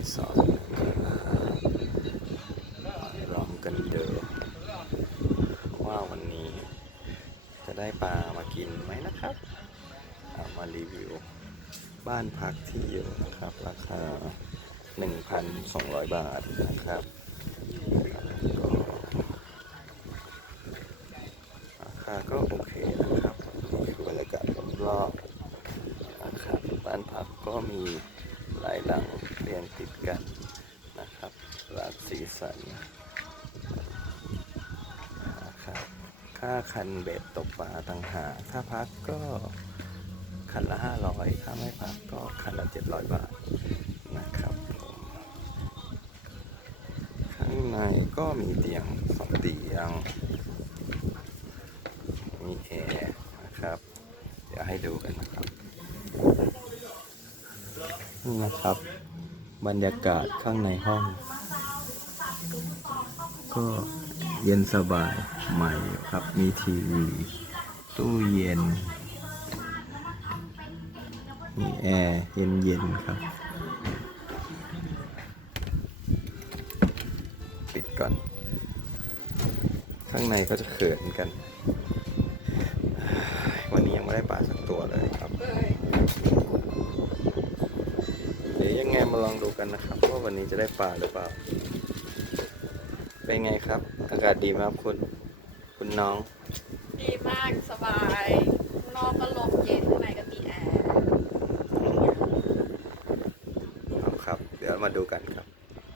ำเงินรีสอนะครับลองกันเดิมว่าวันนี้ จะได้ปลามากินไหมนะครับามารีวิว บ้านพักที่อยู่นะครับ ราคา 1,200 บาทนะครับราคาก็โอเคนะครับนี่คือบรรยากาศรอบๆนะครับบ้านพักก็มีหลายหลังเรียงติดกันนะครับหลาก สันะครับค่าคันเบ็ดตกปลาต่างหากถ้าพักก็คันละ 500 ถ้าไม่พักก็คันละ 700 บาทนะครับข้างในก็มีเตียงสองเตียง มีแอร์นะครับ เดี๋ยวให้ดูกันนะครับนี่นะครับ บรรยากาศข้างในห้อง ก็เย็นสบายใหม่ครับ มีทีวี ตู้เย็น มีแอร์เย็นๆครับ ปิดก่อน ข้างในก็จะเขินกัน วันนี้ยังไม่ได้ปลาสักตัวเลยครับเดี๋ยวยังไงมาลองดูกันนะครับ ว่าวันนี้จะได้ปลาหรือเปล่า เป็นไงครับ อากาศดีไหมครับคุณ คุณน้อง ดีมากสบายข้างนอกก็ลมเย็นข้างในก็มีแอร์ครับครับ เดี๋ยวมาดูกันครับ